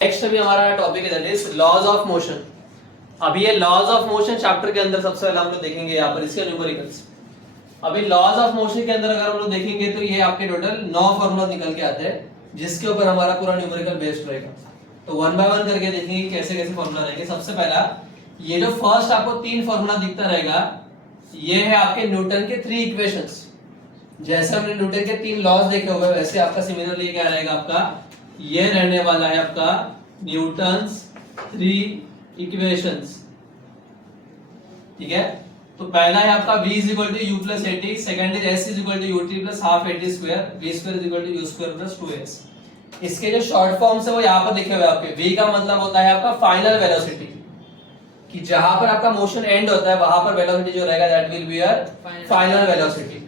Next अभी हमारा topic है that is laws of motion. अभी ये लॉज ऑफ मोशन चैप्टर के अंदर सबसे पहले हम लोग देखेंगे यहाँ पर इसके न्यूमेरिकल्स। अभी लॉज ऑफ मोशन के अंदर अगर हम लोग देखेंगे तो ये आपके टोटल 9 फॉर्मूला निकल के आते हैं जिसके ऊपर हमारा पूरा न्यूमेरिकल बेस्ड रहेगा। तो वन बाय वन करके देखेंगे कैसे कैसे फॉर्मूला रहेंगे। सबसे पहला ये जो फर्स्ट आपको 3 फॉर्मूला दिखता रहेगा ये है आपके न्यूटन के 3 इक्वेशंस। जैसे हमने न्यूटन के 3 लॉज देखे हुए वैसे आपका सिमिलरली क्या रहेगा आपका ये रहने वाला है आपका न्यूटन्स 3 इक्वेशंस। ठीक है, तो पहला है आपका v is equal to u plus 80, second is s is equal to ut plus half 80 square, v square is equal to u square plus 2s। इसके जो शॉर्ट फॉर्म्स है वो यहाँ पर लिखे हुए आपके। v का मतलब होता है आपका फाइनल वेलोसिटी, कि जहां पर आपका मोशन एंड होता है वहां पर वेलोसिटी जो रहेगा that will be your final velocity.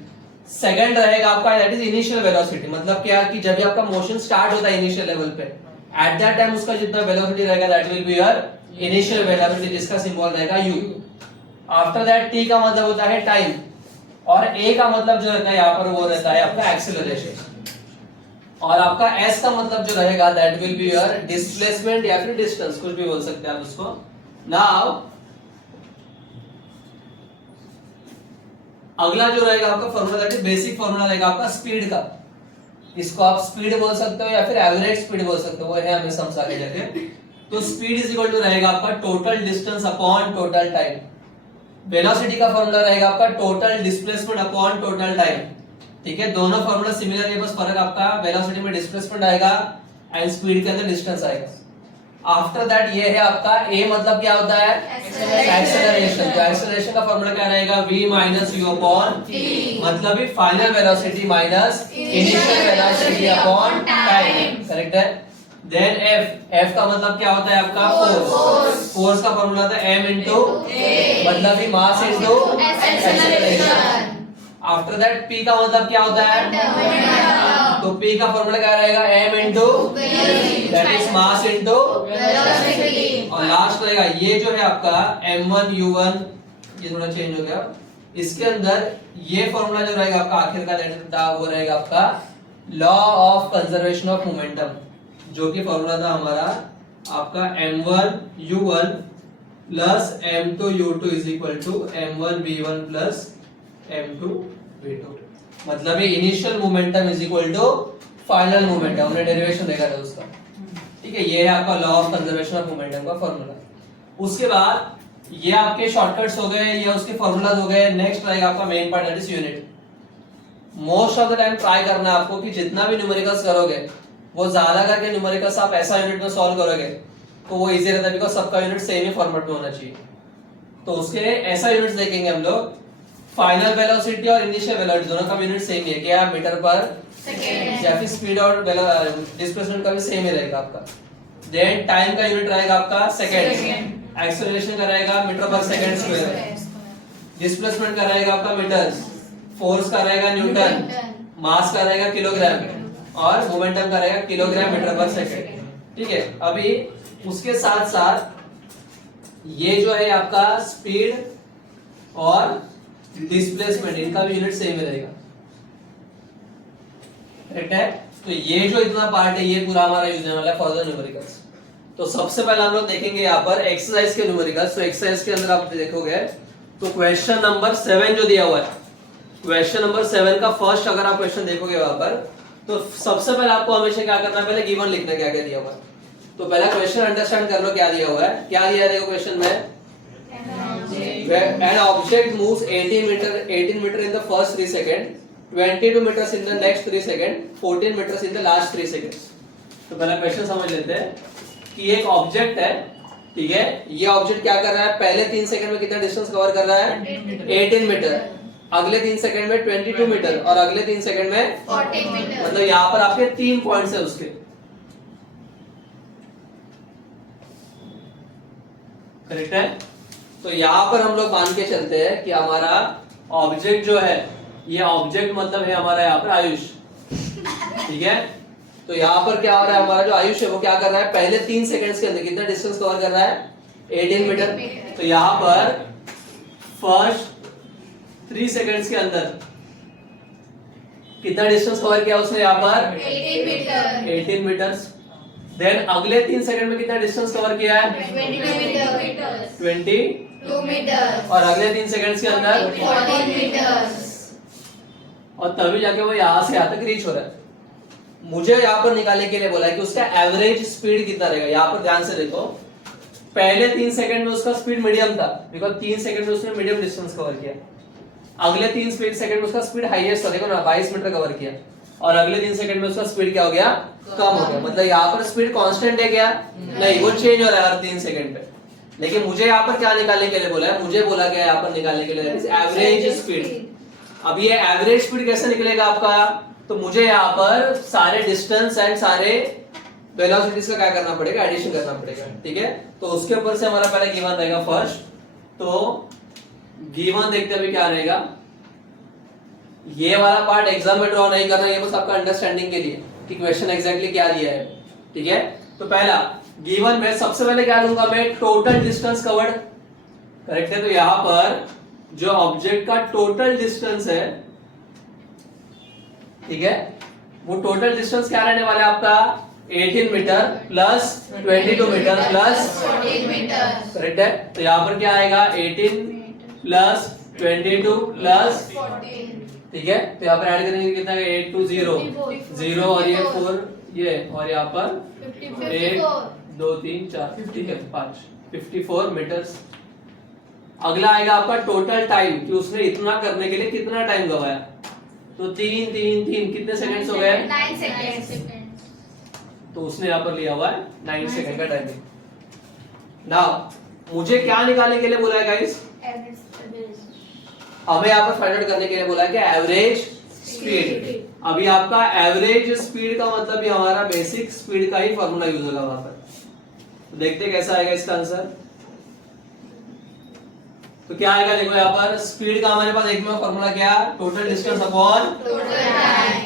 Second रहेगा आपका दैट इज इनिशियल वेलोसिटी, मतलब क्या कि जब भी आपका मोशन स्टार्ट होता है इनिशियल लेवल पे एट दैट टाइम उसका जितना वेलोसिटी रहेगा that will be your initial velocity जिसका सिंबल रहेगा u। आफ्टर दैट t का मतलब होता है टाइम और a का मतलब जो रहता है यहाँ पर वो रहता है आपका एक्सेलरेशन और आपका s का मतलब जो रहेगा that will be your displacement या फिर डिस्टेंस, कुछ भी बोल सकते हैं आप उसको। नाउ अगला जो रहेगा आपका formula that is basic formula रहेगा आपका स्पीड का। इसको आप स्पीड बोल सकते हो या फिर एवरेज स्पीड बोल सकते हो, वो है हमें समझा के जाके। तो स्पीड इज इक्वल टू रहेगा आपका total distance upon total time. Velocity का फॉर्मूला रहेगा आपका total displacement upon total time. ठीक है, दोनों फॉर्मूला सिमिलर है, बस फर्क आपका वेलोसिटी में डिस्प्लेसमेंट आएगा एंड स्पीड के अंदर डिस्टेंस आएगा। आफ्टर दैट ये है आपका a मतलब क्या होता है एक्सेलरेशन। तो एक्सेलरेशन का फॉर्मूला क्या रहेगा v minus u upon t, मतलब ही final velocity minus initial velocity upon time. Correct है। देन f का मतलब क्या होता है आपका फोर्स। फोर्स का फॉर्मूला था m इनटू मतलब ही mass into acceleration. After that p का मतलब क्या होता है तो p का फॉर्मूला क्या रहेगा m into that is mass into velocity. और लास्ट रहेगा ये जो है आपका m1 u1, ये थोड़ा चेंज हो गया। इसके अंदर ये फॉर्मूला जो रहेगा आपका आखिर का वो रहेगा आपका law of conservation of momentum, जो कि फॉर्मूला था हमारा आपका m1 u1 plus m2 u2 is equal to m1 v1 plus m2 v2। मतलब ये initial momentum is equal to final momentum, हमने डेरिवेशन देखा था उसका। ठीक है, ये है आपका law of conservation of momentum का फॉर्मूला। उसके बाद ये आपके शॉर्टकट्स हो गए, ये उसके फॉर्मूलाज हो गए। नेक्स्ट रहेगा आपका main part that is unit. Most of the time try करना है आपको कि जितना भी न्यूमेरिकल्स करोगे वो ज्यादा करके न्यूमेरिकल्स आप ऐसा यूनिट में सॉल्व करोगे तो वो इजी रहता है, बिकॉज़ सबका यूनिट सेम ही फॉर्मेट में होना चाहिए। तो उसके ऐसा यूनिट्स देखेंगे हम लोग। फाइनल वेलोसिटी और इनिशियल वेलोसिटी दोनों का यूनिट सेम ही है, क्या मीटर पर सेकंड, या फिर स्पीड और डिस्प्लेसमेंट का भी सेम ही रहेगा आपका। देन टाइम का यूनिट रहेगा आपका सेकंड, एक्सेलरेशन का रहेगा metre per second square, displacement का रहेगा आपका मीटर्स, फोर्स का रहेगा न्यूटन, मास का रहेगा किलोग्राम और मोमेंटम का रहेगा किलोग्राम मीटर पर सेकंड। ठीक है, अभी उसके साथ साथ ये जो है आपका स्पीड और डिस्प्लेसमेंट इनका भी यूनिट सेम रहेगा। करेक्ट है। तो ये जो इतना पार्ट है ये पूरा हमारा यूज होने वाला है फॉर द न्यूमेरिकल्स। तो सबसे पहले हम लोग देखेंगे यहाँ पर एक्सरसाइज के न्यूमेरिकल्स। तो एक्सरसाइज के अंदर आप देखोगे तो क्वेश्चन नंबर 7 जो दिया हुआ है, क्वेश्चन नंबर 7 का फर्स्ट अगर आप क्वेश्चन देखोगे वहां पर तो सबसे पहले आपको हमेशा क्या करना है, पहले गिवन लिखना क्या क्या दिया हुआ है। तो पहला क्वेश्चन अंडरस्टैंड कर लो क्या दिया हुआ है। क्या दिया है देखो क्वेश्चन में, an object moves 18 meter in the first 3 seconds, 22 meters in the next 3 seconds, 14 meters in the last 3 seconds। तो पहला क्वेश्चन समझ लेते हैं कि एक ऑब्जेक्ट है। ठीक है, ये ऑब्जेक्ट क्या कर रहा है, पहले 3 सेकंड में कितना डिस्टेंस कवर कर रहा है 18 मीटर, अगले 3 सेकंड में 22 मीटर और अगले 3 सेकंड में 14 मीटर। मतलब यहाँ पर आपके 3 पॉइंट्स है उसके। करेक्ट है। तो यहाँ पर हम लोग मान के चलते हैं कि हमारा ऑब्जेक्ट जो है ये ऑब्जेक्ट मतलब है हमारा यहाँ पर आयुष। ठीक है, तो यहाँ पर क्या हो रहा है, हमारा जो आयुष है वो क्या कर रहा है, पहले 3 सेकंड्स के अंदर कितना डिस्टेंस कवर कर रहा है 18 मीटर। तो यहाँ पर फर्स्ट 3 सेकंड्स के अंदर कितना डिस्टेंस कवर किया उसने यहाँ पर 18 मीटर। 18 मीटर्स। देन अगले 3 सेकंड में कितना डिस्टेंस कवर किया है? 22 meters. 22 meters. और अगले 3 सेकंड्स के अंदर 14 meters. और तभी जाके वो यहाँ से यहाँ तक रीच हो रहा है। मुझे यहाँ पर निकालने के लिए बोला है कि उसका एवरेज स्पीड कितना रहेगा। यहाँ पर ध्यान से देखो, पहले 3 सेकंड में उसका स्पीड मीडियम था, बिकॉज 3 सेकंड में उसने मीडियम डिस्टेंस कवर किया। अगले 3 सेकंड में उसका स्पीड हाईएस्ट था, देखो ना 22 मीटर कवर किया, और अगले 3 सेकंड में उसका स्पीड क्या हो गया? कम हो गया। मतलब यहाँ पर स्पीड कांस्टेंट है क्या? नहीं, वो चेंज हो रहा है हर 3 सेकंड पे। लेकिन मुझे यहाँ पर क्या निकालने के लिए बोला है? मुझे बोला गया यहाँ पर निकालने के लिए एवरेज स्पीड। अब ये एवरेज स्पीड कैसे निकलेगा आपका? तो मुझे यहाँ पर सारे डिस्टेंस एंड सारे वेलोसिटीज का क्या करना पड़ेगा? एडिशन करना पड़ेगा, ठीक है। तो उसके ऊपर से हमारा पहले गिवन रहेगा फर्स्ट। तो गिवन देखते हुए क्या रहेगा, ये वाला पार्ट एग्जाम में ड्रॉ नहीं करना, ये बस आपका अंडरस्टैंडिंग के लिए कि क्वेश्चन एग्जैक्टली क्या दिया है, ठीक है। तो पहला गिवन में सबसे पहले क्या लूंगा मैं? टोटल डिस्टेंस कवर्ड, करेक्ट है। तो यहां पर जो ऑब्जेक्ट का टोटल डिस्टेंस है, ठीक है, वो टोटल डिस्टेंस क्या रहने वाला है आपका? 18 metre plus 22 metre plus 14 meters. Correct है। तो यहाँ पर क्या आएगा? 18 प्लस 22 प्लस 14. ठीक है। तो यहाँ पर ऐड करेंगे कितना? 8 2 0 0 और ये 4 ये, और यहाँ पर 1 2 3 4 50 है 5 54 मीटर्स। अगला आएगा आपका टोटल टाइम, कि उसने इतना करने के लिए कितना टाइम गवाया। तो 3 3 3 कितने सेकंड्स हो गए? 9 seconds. तो उसने यहाँ पर लिया हुआ है 9 सेकंड का टाइमिंग। नाउ मुझे क्या निकालने के लिए बोला है गाइस? हमें यहाँ पर फाइंड आउट करने के लिए बोला है कि एवरेज स्पीड। अभी आपका एवरेज स्पीड का मतलब ये हमारा बेसिक स्पीड का ही फॉर्मूला यूज होगा वहां पर। तो देखते हैं कैसा आएगा इसका आंसर। तो क्या आएगा? देखो यहाँ पर स्पीड का हमारे पास एक में फॉर्मूला क्या? Total distance upon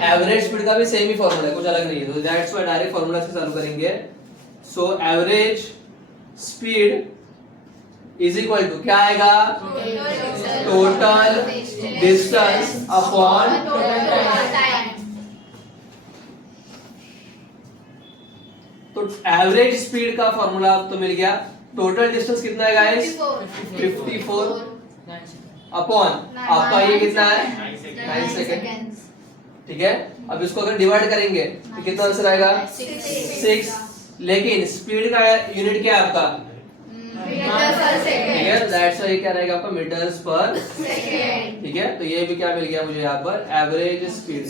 average speed का भी सेम ही फॉर्मूला है, कुछ अलग नहीं है। तो दैट्स व्हाई डायरेक्ट फॉर्मूला से चालू करेंगे। So average speed is equal to क्या आएगा? टोटल डिस्टेंस अपॉन तो एवरेज स्पीड का फॉर्मूला तो मिल गया। टोटल डिस्टेंस कितना है गाइस? 54 अपॉन आपका ये कितना है? 9 सेकंड, ठीक है। अब इसको अगर डिवाइड करेंगे तो कितना आंसर आएगा? 6। लेकिन स्पीड का यूनिट क्या है आपका? ठीक है, दैट्स व्हाई क्या रहेगा आपका? मीटर्स पर सेकंड, ठीक है। तो ये भी क्या मिल गया मुझे यहाँ पर? Average speed.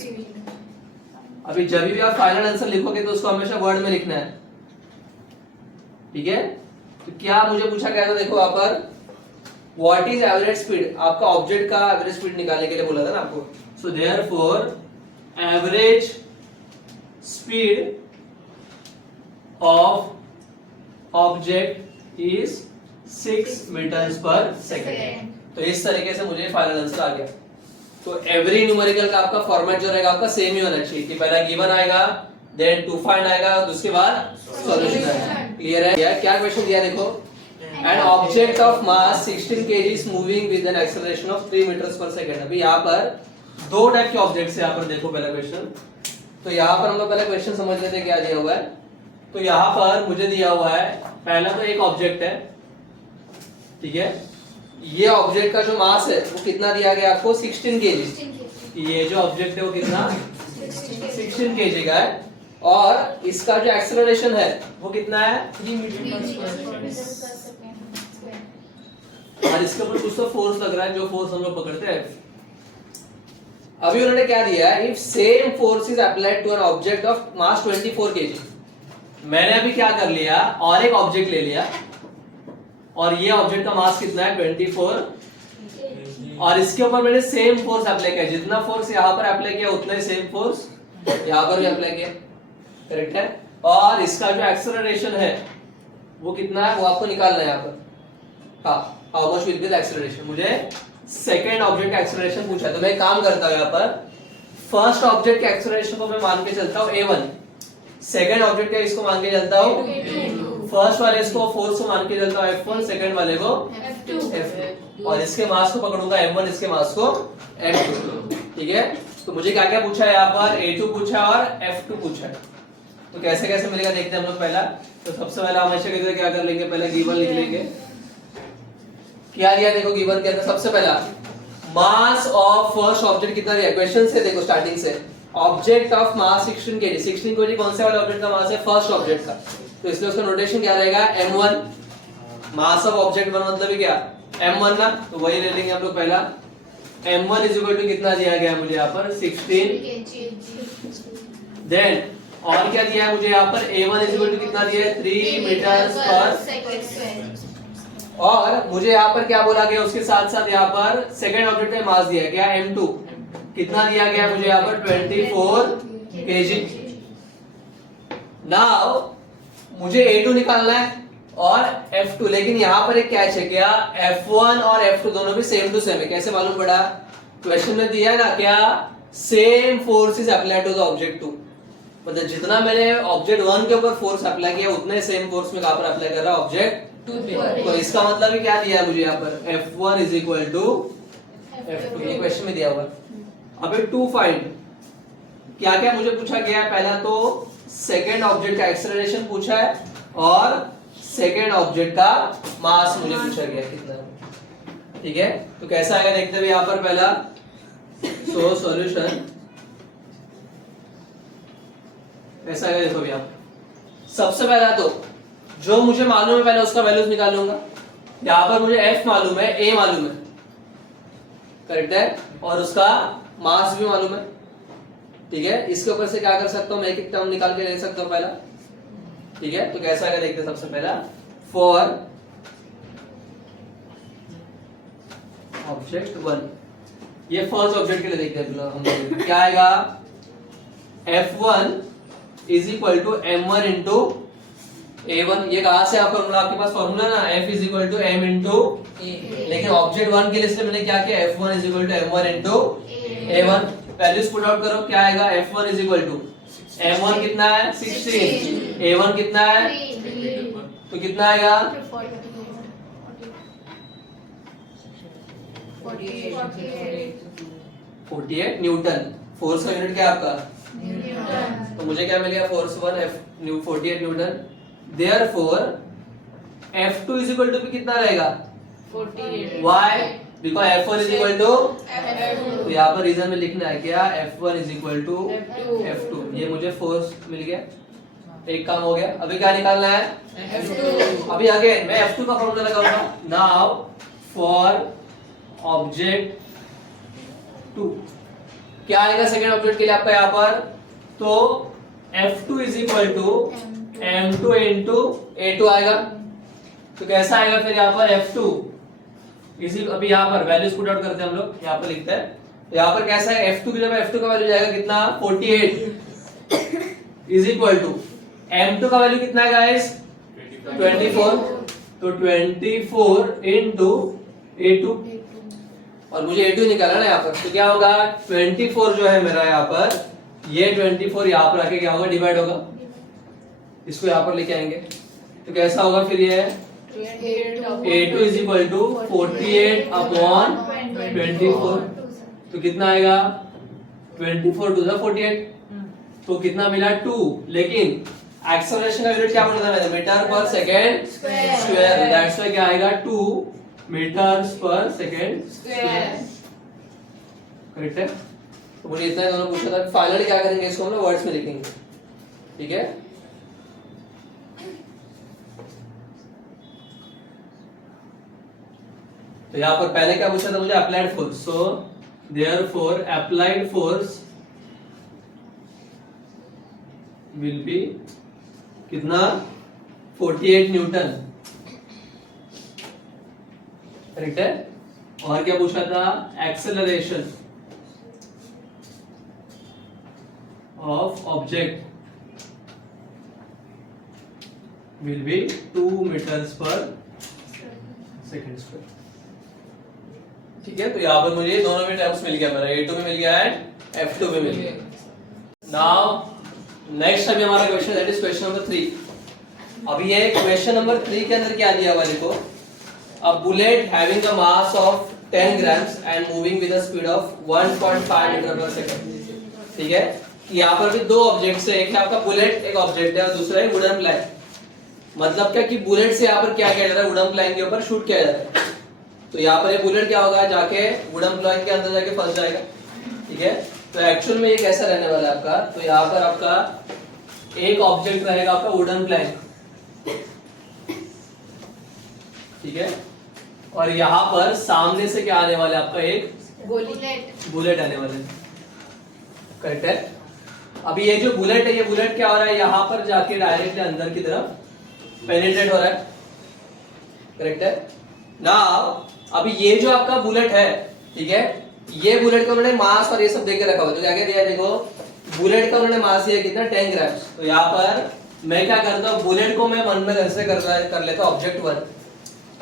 अभी जब भी आप फाइनल आंसर लिखोगे तो उसको हमेशा वर्ड में लिखना है, ठीक है। तो क्या मुझे पूछा गया था? देखो यहाँ पर व्हाट इज एवरेज स्पीड, आपका ऑब्जेक्ट का एवरेज स्पीड निकालने के लिए बोला था ना आपको। So therefore average speed of object is 6 metres per second. तो इस तरीके से मुझे फाइनल आंसर आ गया। तो एवरी न्यूमेरिकल का आपका फॉर्मेट जो रहेगा आपका सेम ही होना चाहिए कि पहला गिवन आएगा, देन टू फाइंड आएगा, और उसके बाद सॉल्यूशन आएगा। क्लियर है? क्या क्वेश्चन दिया देखो, an object of mass 16 kg is moving with an acceleration of 3 metres per second. अभी यहाँ पर दो टाइप के ऑब्जेक्ट्स है। यहाँ पर देखो पहला क्वेश्चन, तो यहाँ पर हम लोग पहले क्वेश्चन समझ लेते हैं क्या दिया हुआ है। तो यहाँ पर मुझे दिया हुआ है, पहला तो एक ऑब्जेक्ट है, ठीक है। ये ऑब्जेक्ट का जो मास है वो कितना दिया गया आपको? 16 kg। ये जो ऑब्जेक्ट है वो कितना? 16 kg का है, और इसका जो एक्सेलरेशन है वो कितना है? 3 मीटर पर सेकंड। और इसके ऊपर कुछ तो फोर्स लग रहा है, जो फोर्स हम लोग पकड़ते हैं। अभी उन्होंने क्या दिया है? If same force is applied to an object of mass 24 kg। मैंने अभी क्या कर लिया, और एक ऑब्जेक्ट ले लिया, और ये ऑब्जेक्ट का मास कितना है? 24, और इसके ऊपर मैंने सेम फोर्स अप्लाई किया। जितना फोर्स यहाँ पर अप्लाई किया उतना ही सेम फोर्स यहाँ पर भी अप्लाई किया, करेक्ट है। और इसका जो एक्सेलरेशन है वो कितना है वो आपको निकालना है यहाँ पर। हाँ, how much will be the acceleration. मुझे सेकेंड ऑब्जेक्ट का एक्सेलरेशन पूछा है, तो मैं एक काम करता हूँ यहाँ पर, फर्स्ट ऑब्जेक्ट के एक्सेलरेशन को मैं मान के चलता हूँ A1, सेकेंड ऑब्जेक्ट का इसको मान के चलता हूँ, फर्स्ट वाले इसको फोर्स को मान के चलता हूँ F1, सेकेंड वाले को F2, और इसके मास को पकड़ूंगा M1, इसके मास को F2, ठीक है। तो मुझे क्या क्या पूछा है यहाँ पर? A2 पूछा और F2 पूछा है। तो कैसे कैसे मिलेगा देखते हैं हम लोग। पहला तो सबसे पहला हमेशा की तरह क्या कर लेंगे, पहले गिवन लिख लेंगे। क्या दिया देखो गिवन के अंदर, सबसे पहला मास ऑफ फर्स्ट ऑब्जेक्ट कितना दिया, क्वेश्चन से देखो स्टार्टिंग से, object of mass 16 kg। 16 kg कौन से वाले ऑब्जेक्ट का मास है, फर्स्ट ऑब्जेक्ट का, तो इसलिए उसका नोटेशन क्या रहेगा, m1। मास ऑफ ऑब्जेक्ट 1 मतलब ही क्या, m1 ना, तो वही ले लेंगे हम लोग पहला। m1 इज इक्वल टू कितना दिया गया है मुझे यहाँ पर 16। देन और क्या दिया है मुझे यहाँ पर, a1 इज इक्वल टू कितना दिया है 3 मीटर पर सेकंड। और मुझे यहाँ पर क्या बोला गया, उसके साथ साथ यहाँ पर सेकंड ऑब्जेक्ट का मास दिया गया m2, कितना दिया गया मुझे यहाँ पर 24 kg। नाउ मुझे a2 निकालना है और f2, लेकिन यहाँ पर एक कैच है, क्या f1 और f2 दोनों भी सेम टू सेम है। कैसे मालूम पड़ा, क्वेश्चन में दिया है ना, क्या same force is apply to the object 2, मतलब जितना मैंने ऑब्जेक्ट 1 के ऊपर फोर्स अप्लाई किया उतना ही सेम फोर्स में कहां पर अप्लाई कर रहा है, ऑब्जेक्ट 2 पे। तो इसका मतलब ही क्या दिया है मुझे यहाँ पर, f1 is equal to f2, ये क्वेश्चन में दिया हुआ है। अभी 2 फाइंड, क्या क्या मुझे पूछा गया है, पहला तो सेकंड ऑब्जेक्ट का एक्सेलरेशन पूछा है और सेकंड ऑब्जेक्ट का मास मुझे पूछा गया है कितना, ठीक है। तो कैसा आएगा देखते हैं यहाँ पर, पहला सो सॉल्यूशन ऐसा है, देखो भैया सबसे पहला तो जो मुझे मालूम है पहले उसका वैल्यूज निकालूंगा। यहाँ पर मुझे f मालूम है, a मालूम है, करेक्ट है, और उसका मास भी मालूम है, ठीक है। इसके ऊपर से क्या कर सकता हूँ, मैं एक एक टर्म निकाल के ले सकता हूँ पहला, ठीक है। तो कैसा आएगा देखते हैं, सबसे पहला फॉर ऑब्जेक्ट 1, ये फर्स्ट ऑब्जेक्ट के लिए देखते हैं हम लोग, क्या आएगा f1 is equal to m1 into a1। ये कहां से आप फॉर्मूला, आपके पास फॉर्मूला ना, f is equal to m into a, लेकिन ऑब्जेक्ट 1 के लिए इसलिए मैंने क्या किया, f1 is equal to m1 into a1। Values put out करो, क्या आएगा, f1 is equal to m1 कितना है 16, a1 कितना है, तो कितना आएगा 48 न्यूटन। फोर्स का यूनिट क्या है आपका, तो मुझे क्या मिल गया, force 1 48 newton. Therefore F2 is equal to भी कितना रहेगा 48। Why? Because F1 is equal to, तो यहाँ पर रीजन में लिखना है क्या, F1 is equal to F2। ये मुझे फोर्स मिल गया, एक काम हो गया। अभी क्या निकालना है, F2। अभी अगेन मैं F2 का फॉर्मूला लगाऊंगा। नाउ फॉर ऑब्जेक्ट 2 क्या आएगा सेकंड ऑब्जेक्ट के लिए आपका यहाँ पर, तो F2 is equal to M2 into A2 आएगा। तो कैसा आएगा फिर यहाँ पर F2 इसी, अभी यहाँ पर वैल्यूज पुट आउट करते हैं हम लोग, यहाँ पर लिखते हैं। तो यहाँ पर कैसा है, F2 की जगह F2 का वैल्यू जाएगा कितना 48 इज इक्वल टू M2 का वैल्यू कितना है गाइस 24, तो 24 इंटू A2, और मुझे A2 निकालना है यहाँ पर। तो क्या होगा 24 जो है मेरा यहाँ पर, ये 24 यहाँ पर आके क्या होगा, डिवाइड होगा, इसको यहाँ पर लेके आएंगे। तो कैसा होगा फिर ये A2 is equal to 48 upon 24, तो कितना आएगा 24 टू द 48, तो कितना मिला 2। लेकिन एक्सेलरेशन का यूनिट क्या बोला था, मीटर पर सेकेंड स्क्वायर, दैट्स व्हाई क्या आएगा 2 metres per second square, correct है। तो मुझे इतना दोनों पूछा था। फाइनली क्या करेंगे, इसको हम लोग वर्ड्स में लिखेंगे, ठीक है। तो यहाँ पर पहले क्या पूछा था मुझे, applied force. So therefore applied force will be कितना 48 न्यूटन, करेक्ट है। और क्या पूछा था, acceleration of object will be 2 metres per second square, ठीक है। तो यहाँ पर मुझे दोनों में टर्म्स मिल गया, मेरा A2 में मिल गया एंड F2 में मिल गया। नाउ नेक्स्ट अभी हमारा question, that is question number 3। अभी ये क्वेश्चन नंबर 3 के अंदर क्या दिया हुआ है देखो, a bullet having a mass of 10 grams and moving with a speed of 1.5 metre per second, ठीक है। कि यहाँ पर भी दो ऑब्जेक्ट्स है, एक है आपका बुलेट, एक ऑब्जेक्ट है, और दूसरा है वुडन प्लैंक। मतलब क्या कि बुलेट से यहाँ पर क्या किया जा रहा है, वुडन प्लैंक के ऊपर शूट किया जा रहा है। तो यहाँ पर ये बुलेट क्या होगा, जाके वुडन प्लैंक के अंदर जाके फंस जाएगा। ठीक है, तो एक्चुअल में ये कैसा रहने वाला है आपका, तो यहाँ पर आपका एक ऑब्जेक्ट रहेगा आपका वुडन प्लैंक, ठीक है, और यहाँ पर सामने से क्या आने वाला है आपका एक बुलेट आने वाले, करेक्ट है। अभी ये जो बुलेट है, ये बुलेट क्या हो रहा है, यहाँ पर जाके डायरेक्टली अंदर की तरफ पेनिट्रेट हो रहा है, करेक्ट है ना। अभी ये जो आपका बुलेट है, ठीक है, ये बुलेट का उन्होंने मास और ये सब देके रखा हुआ, तो क्या क्या दिया देखो, बुलेट का उन्होंने मास दिया कितना, 10 ग्राम। तो यहाँ पर मैं क्या करता हूँ, बुलेट को मैं मन में कंसीडर कर लेता हूँ ऑब्जेक्ट 1,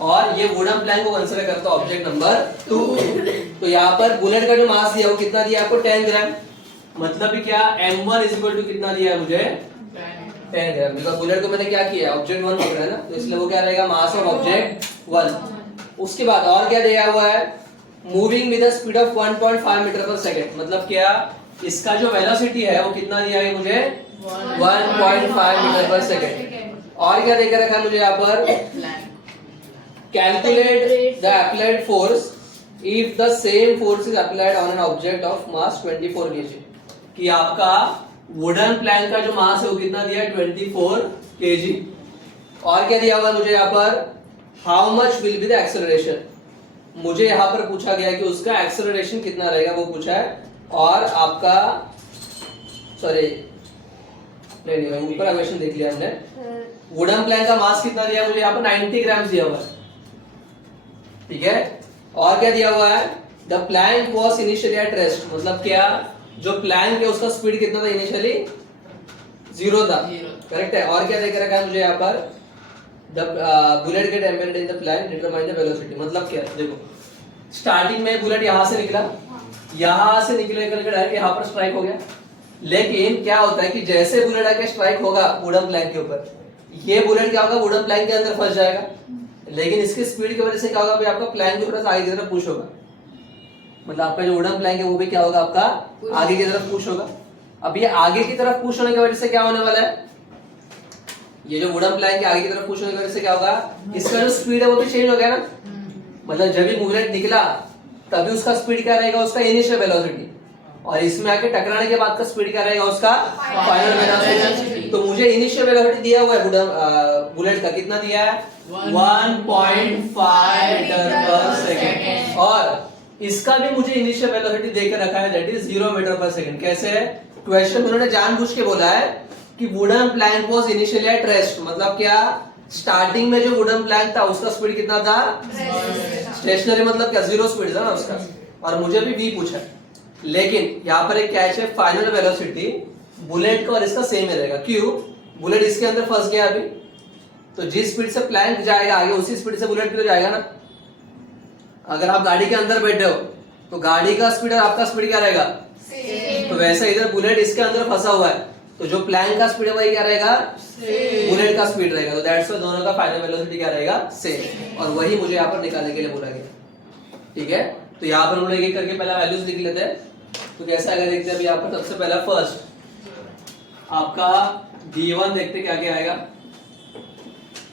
और ये वुडन प्लैंक को कंसीडर करता हूँ ऑब्जेक्ट नंबर 2। तो यहाँ पर बुलेट का जो मास दिया वो कितना दिया आपको, 10 ग्राम। मतलब भी क्या, m1 इज इक्वल टू कितना दिया है मुझे, 10 ग्राम। बिकॉज बुलेट को मैंने क्या किया, ऑब्जेक्ट 1 पकड़ा है ना, तो इसलिए वो क्या रहेगा, मास ऑफ ऑब्जेक्ट 1। उसके बाद और क्या दिया हुआ है, moving with the speed of 1.5 metre per second. मतलब क्या, इसका जो वेलोसिटी है वो कितना दिया है मुझे, 1.5 मीटर पर सेकंड। और क्या देकर रखा है मुझे यहाँ पर, calculate the applied force if the same force is applied on an object of mass 24 kg। कि आपका वुडन प्लैंक का जो मास है वो कितना दिया है, 24 kg। और क्या दिया हुआ है मुझे यहाँ पर, how much will be the acceleration. मुझे यहाँ पर पूछा गया कि उसका एक्सेलरेशन कितना रहेगा, वो पूछा है। और आपका सॉरी नहीं ऊपर क्वेश्चन देख लिया हमने, वुडन प्लैंक का मास कितना दिया मुझे यहाँ पर, 90 ग्राम दिया हुआ है, ठीक है। और क्या दिया हुआ है, the plank was initially at rest. मतलब क्या, जो प्लैंक है उसका स्पीड कितना था इनिशियली, 0 था, करेक्ट है। और क्या देकर रखा है मुझे यहाँ पर, the bullet get embedded in the plank determine the velocity. मतलब क्या, देखो स्टार्टिंग में बुलेट यहाँ से निकला, यहाँ से निकले करके डायरेक्ट यहाँ पर स्ट्राइक हो गया। लेकिन क्या होता है कि जैसे बुलेट आके स्ट्राइक होगा वुडन प्लैंक के ऊपर, ये बुलेट क्या होगा, वुडन प्लैंक के अंदर फंस जाएगा। लेकिन इसकी स्पीड की वजह से क्या होगा, भाई आपका प्लैंक की तरफ आगे की तरफ पुश होगा। मतलब आपका जो वुडन प्लैंक है वो भी क्या होगा, आपका आगे की तरफ पुश होगा। अब ये आगे की तरफ पुश होने की वजह से क्या होने वाला है, ये जो वुडन प्लैंक के आगे की तरफ पुश होने की वजह से क्या होगा, इसका जो स्पीड है वो भी चेंज हो गया ना। मतलब जब भी बुलेट निकला तभी उसका स्पीड क्या रहेगा, उसका इनिशियल वेलोसिटी, और इसमें आके टकराने के बाद का स्पीड क्या रहेगा, उसका फाइनल वेलोसिटी। तो मुझे इनिशियल वेलोसिटी दिया हुआ है बुलेट का, कितना दिया है, 1.5 मीटर पर सेकंड। और इसका भी मुझे इनिशियल वेलोसिटी देकर रखा है, that is 0 metre per second. कैसे है, क्वेश्चन में उन्होंने जानबूझ के बोला है कि wooden plank was initially at rest. मतलब क्या, स्टार्टिंग में जो वुडन प्लैंक था उसका स्पीड कितना था, स्टेशनरी, मतलब क्या 0 स्पीड था ना उसका, और मुझे भी v पूछा। लेकिन यहाँ पर एक कैच है, फाइनल वेलोसिटी बुलेट का और इसका सेम ही रहेगा। क्यों, बुलेट इसके अंदर फंस गया अभी, तो जिस स्पीड से प्लैंक जाएगा आगे उसी स्पीड से बुलेट भी तो जाएगा ना। अगर आप गाड़ी के अंदर बैठे हो तो गाड़ी का स्पीड और आपका स्पीड क्या रहेगा, तो वैसे इधर बुलेट इसके अंदर फंसा हुआ है, तो जो प्लैंक का स्पीड है वही क्या रहेगा, बुलेट का स्पीड रहेगा। तो दैट्स व्हाई दोनों का फाइनल वेलोसिटी क्या रहेगा, सेम। और वही मुझे यहाँ पर निकालने के लिए बोला गया, ठीक है। तो यहाँ पर हम लोग एक करके पहला वैल्यूज लिख लेते हैं। तो कैसा अगर देखते हैं, अभी यहाँ पर सबसे पहला फर्स्ट आपका गिवन देखते क्या क्या आएगा।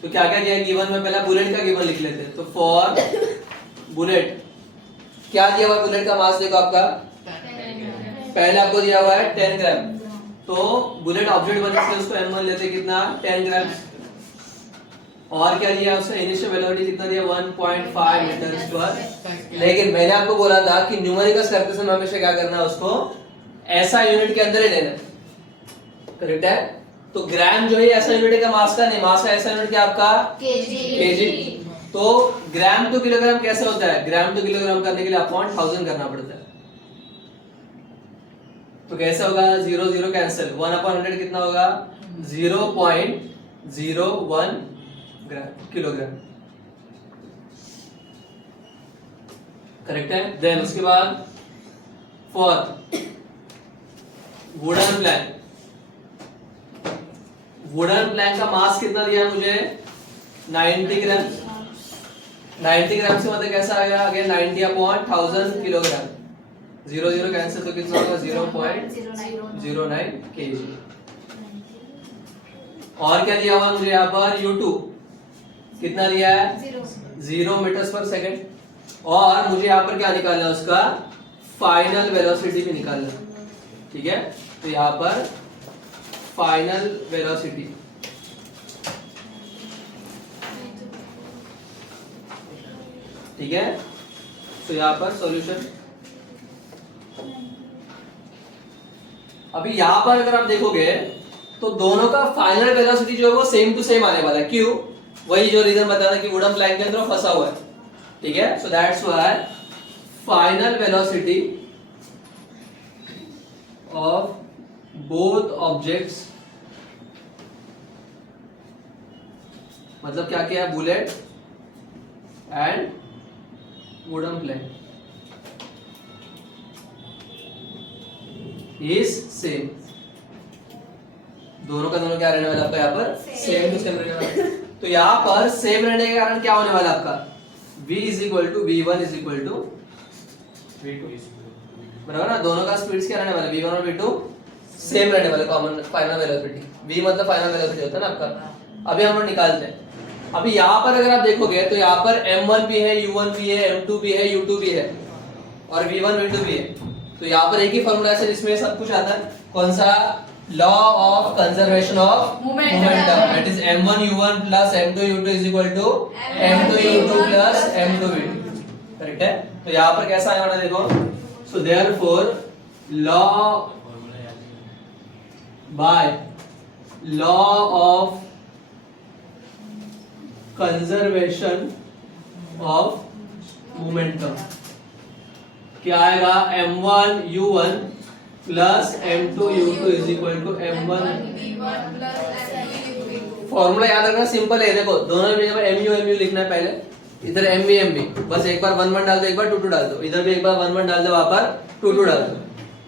तो क्या क्या दिया है गिवन में, पहला बुलेट का गिवन लिख लेते हैं। तो फॉर बुलेट क्या दिया हुआ है, बुलेट का मास देखो आपका, पहले आपको दिया हुआ है 10 ग्राम। तो बुलेट ऑब्जेक्ट बनने से उसको m1 लेते कितना, 10 ग्राम। और क्या दिया उसका इनिशियल वेलोसिटी कितना दिया, 1.5 मीटर स्क्वायर। लेकिन मैंने आपको बोला था कि न्यूमेरिकल्स करते समय हमेशा क्या करना है, उसको ऐसा यूनिट के अंदर ही लेना, करेक्ट है। तो ग्राम जो है ऐसा यूनिट का मास का नहीं, मास का ऐसा यूनिट क्या आपका, केजी। तो ग्राम टू किलोग्राम कैसे होता है, ग्राम टू किलोग्राम करने के लिए अपॉन 1000 करना पड़ता है। तो कैसे होगा, 0 0 कैंसिल, 1/100 कितना होगा, 0.01 किलोग्राम, करेक्ट है। देन उसके बाद for wooden plank, wooden plank का मास कितना दिया मुझे, 90 ग्राम। 90 ग्राम से मतलब कैसा आएगा, again 90/1000 kilogram, zero zero cancel तो कितना होगा 0.09 kg। और क्या लिया हुआ मुझे यहाँ पर U2 कितना लिया है 0 मीटर्स पर सेकेंड। और मुझे यहाँ पर क्या निकालना है उसका फाइनल वेलोसिटी भी निकालना है, ठीक है। तो यहाँ पर फाइनल वेलोसिटी ठीक है। तो यहाँ पर सॉल्यूशन अभी यहाँ पर अगर आप देखोगे तो दोनों का फाइनल वेलोसिटी जो है वो सेम टू सेम आने वाला है। क्यों? वही जो रीजन बताया था कि वुडन प्लैंक के अंदर फंसा हुआ है, ठीक है। So that's why final velocity of both objects, मतलब क्या किया है bullet and wooden plank is same. दोनों का दोनों क्या रहने वाला आपका यहाँ पर सेम टू सेम रहने वाला। तो यहाँ पर सेम रहने के कारण क्या होने वाला आपका v is equal to v1 is equal to v2, बराबर ना। दोनों का स्पीड क्या रहने वाला v1 और v2 सेम रहने वाला, कॉमन फाइनल वेलोसिटी v मतलब फाइनल वेलोसिटी होता है ना आपका। अभी हम लोग निकालते हैं। अभी यहाँ पर अगर आप देखोगे तो यहाँ पर m1 भी है, u1 भी है, m2 भी है, u2 भी है और v1 v2 भी है। तो यहाँ पर एक ही फॉर्मूला है जिसमें सब कुछ आता है। कौन सा? Law of conservation of momentum, that is m1 u1 plus m2 u2 is equal to m2 u2 plus m2 v2, correct है। तो यहाँ पर कैसा आने वाला देखो। So therefore law by law of conservation of momentum क्या आएगा m1 u1 plus m2 u2 is equal to m1। Formula याद रखना सिंपल है, देखो दोनों में mu लिखना है पहले, इधर mv बस एक बार 1 1 डाल दो, एक बार 2 2 डाल दो, इधर भी एक बार 1 1 डाल दो, वहां पर 2 2 डाल दो,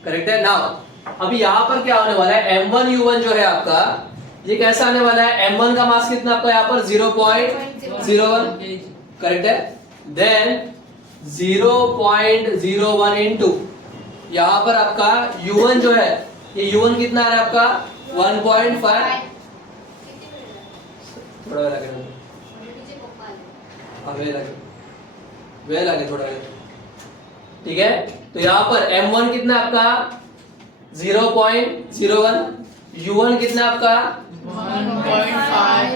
करेक्ट है। नाउ अभी यहाँ पर क्या होने वाला है m1 u1 जो है आपका ये कैसा आने वाला है। m1 का मास कितना आपका यहाँ पर 0.01, करेक्ट है। देन 0.01 इंटू यहाँ पर आपका u1 जो है ये u1 कितना आ रहा है आपका 1.5। थोड़ा वे लगे थोड़ा, ठीक है। तो यहाँ पर m1 कितना आपका 0.01, u1 कितना आपका 1.5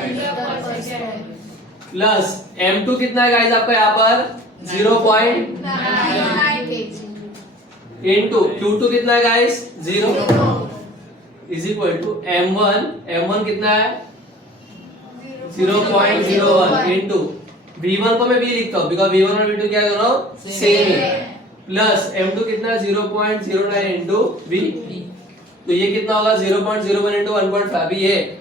प्लस m2 कितना है गाइस आपका यहाँ पर 0.9 इंटू q2 कितना है guys 0 is equal to m1 कितना है 0.01 इंटू v1 को मैं v लिखता हूँ बिकॉज v1 और v2 क्या है दोनों सेम है, प्लस m2 कितना है 0.09 इंटू v। तो ये कितना होगा 0.01 इंटू 1.5। अभी ये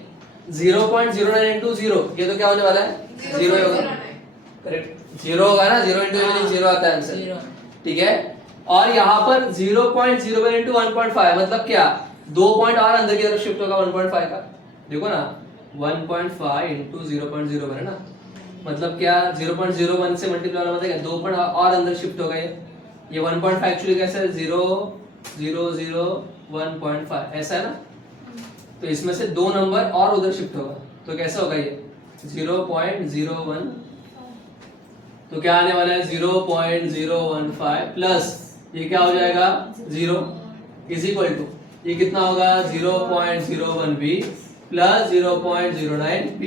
0.09 इंटू 0 ये तो क्या होने वाला है 0 होगा, करेक्ट 0 होगा ना, 0 इंटू 0 आता है आंसर, ठीक है। और यहाँ पर 0.01 इंटू 1.5 मतलब क्या 2 पॉइंट और अंदर की तरफ शिफ्ट होगा 1.5 का, देखो ना 1.5 इंटू 0.01 है ना, मतलब क्या 0.01 से मल्टीप्लाई होना मतलब 2 पॉइंट और अंदर शिफ्ट होगा। ये 1.5 एक्चुअली कैसा है 0.001.5 ऐसा है ना। तो इसमें से 2 नंबर और उधर शिफ्ट होगा तो कैसा होगा ये 0.01, तो क्या आने वाला है 0.015 प्लस ये क्या हो जाएगा 0 इज इक्वल टू ये कितना होगा 0.01b प्लस 0.09 b।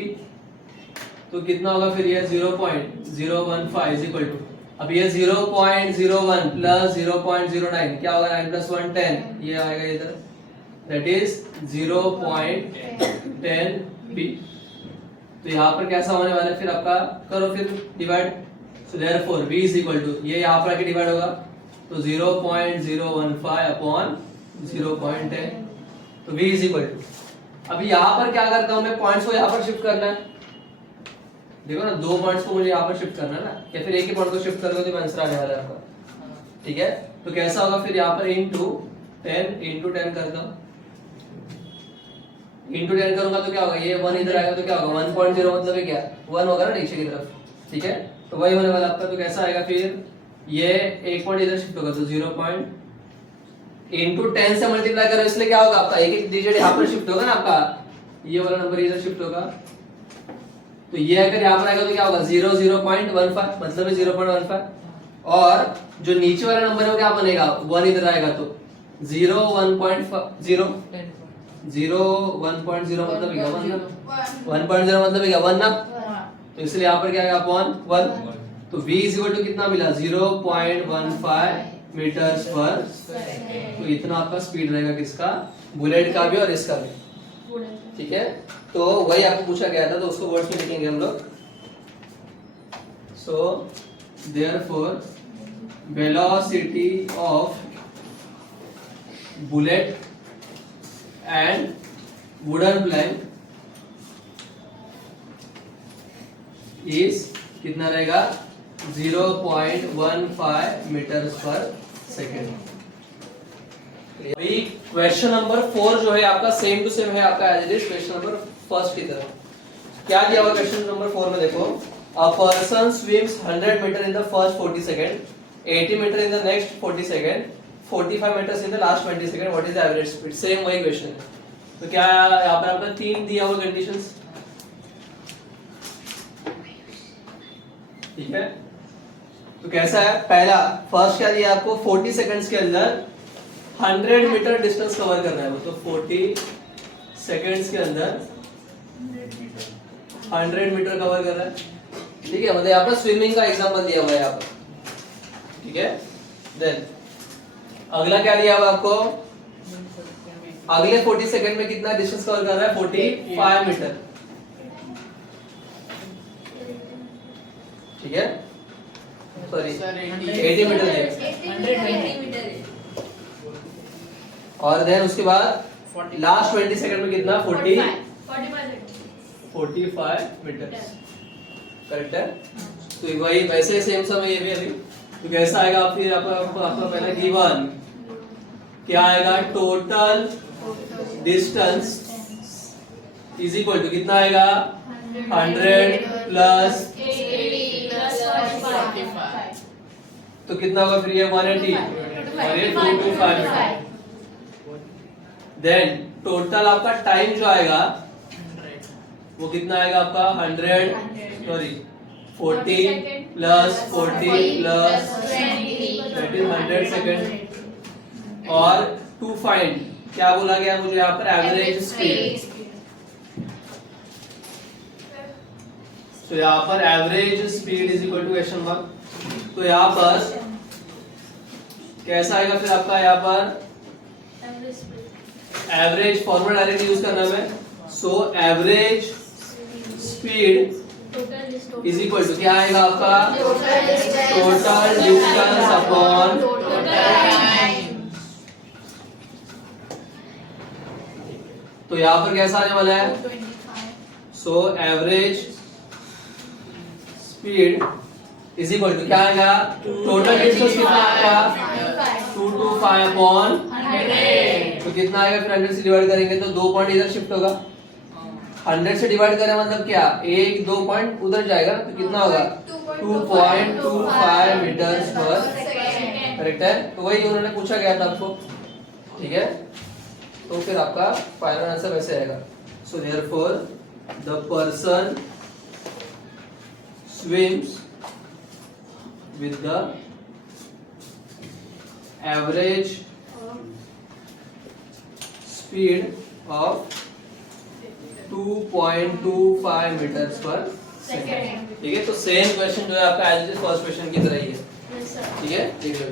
तो कितना होगा फिर ये 0.015 इज इक्वल टू, अब ये 0.01 प्लस 0.09 क्या होगा 9 प्लस 1 10, ये आएगा इधर दैट इज 0.10 b। तो यहाँ पर कैसा होने वाला है फिर आपका, करो फिर divide. So therefore v is equal to ये यहाँ पर आके डिवाइड होगा तो 0.015 अपॉन 0.10, तो v इज इक्वल टू अभी यहाँ पर क्या करता हूँ मैं पॉइंट्स को यहाँ पर शिफ्ट करना है, देखो ना 2 पॉइंट्स को मुझे यहाँ पर शिफ्ट करना है ना, या फिर एक ही पॉइंट को शिफ्ट करोगे तो आंसर आने वाला है आपका, ठीक है। तो कैसा होगा फिर यहाँ पर इंटू 10 कर दो, इंटू 10 करूंगा तो क्या होगा ये 1 इधर आएगा तो क्या होगा 1.0 मतलब ये क्या 1 होगा ना नीचे की तरफ, ठीक है। तो वही होने वाला आपका, तो कैसा आएगा फिर ये 1 पॉइंट इधर शिफ्ट होगा तो इंटू 10 से मल्टीप्लाई करो, इसलिए क्या होगा आपका एक एक डिजिट यहाँ पर शिफ्ट होगा ना, आपका ये वाला नंबर इधर शिफ्ट होगा, तो ये अगर यहाँ पर आएगा तो क्या होगा 0.15 मतलब है 0.15, और जो नीचे वाला नंबर है वो क्या बनेगा 1 इधर आएगा तो 0 1.0 मतलब क्या 1 ना, 1.0 मतलब क्या 1 ना, तो इसलिए यहाँ पर क्या आएगा अपॉन 1, तो v इज इक्वल टू कितना मिला 0.15 मीटर्स पर, तो इतना आपका स्पीड रहेगा किसका, बुलेट का भी और इसका भी, ठीक है। तो वही आपको पूछा गया था, तो उसको वर्ड्स में लिखेंगे हम लोग। So therefore velocity of bullet and wooden plank is कितना रहेगा 0.15 metres per second. Question number 4 जो है आपका सेम टू सेम है आपका as it is question number first की तरह। क्या दिया हुआ क्वेश्चन नंबर 4 में देखो, a person swims 100 metre in the first 40 second, 80 metre in the next 40 second, 45 metres in the last 20 second, what is the average speed. Same वही question है। तो क्या यहाँ पर आपका 3 दिया हुआ कंडीशंस, ठीक है। तो कैसा है, पहला फर्स्ट क्या दिया आपको 40 सेकंड्स के अंदर 100 मीटर डिस्टेंस कवर करना है, तो 40 सेकंड्स के अंदर 100 मीटर कवर कर रहा है, ठीक है। मतलब यहाँ पर स्विमिंग का एग्जांपल दिया हुआ है यहाँ पर, ठीक है। देन अगला क्या दिया हुआ आपको, अगले 40 सेकंड में कितना डिस्टेंस कवर कर रहा है 45 मीटर, ठीक है। सॉरी 80 मीटर दिया, और देन उसके बाद लास्ट 20 सेकंड में कितना 45 मीटर, करेक्ट है। तो वही वैसे सेम समय ये भी अभी, तो कैसा आएगा फिर आपका पहला गिवन क्या आएगा, total distance is equal to कितना आएगा 100 प्लस, तो कितना होगा फिर ये 180 और ये 225। देन टोटल आपका टाइम जो आएगा वो कितना आएगा आपका 40 प्लस 40 प्लस 100 सेकंड, और टू फाइंड क्या बोला गया मुझे यहाँ पर एवरेज स्पीड। तो यहाँ पर average speed is equal to question mark, तो यहाँ पर कैसा आएगा फिर आपका यहाँ पर एवरेज फॉर्मूला डायरेक्ट यूज करना है। So average speed is equal to क्या आएगा आपका टोटल डिस्टेंस अपॉन तो यहाँ पर कैसा आने वाला है, so average speed is equal to क्या आएगा टोटल डिस्टेंस कितना आएगा 225 अपॉन 100, तो कितना आएगा फिर 100 से डिवाइड करेंगे तो 2 पॉइंट इधर शिफ्ट होगा, 100 से डिवाइड करें मतलब क्या 1-2 पॉइंट उधर जाएगा, तो कितना होगा 2.25 मीटर्स पर, करेक्ट है। तो वही उन्होंने पूछा गया था आपको, ठीक है। तो फिर आपका फाइनल आंसर वैसे आएगा। So therefore the person swims with the average speed of 2.25 meters per second, ठीक है। तो सेम क्वेश्चन जो है आपका एज फर्स्ट क्वेश्चन की तरह ही है, ठीक है। देख लो।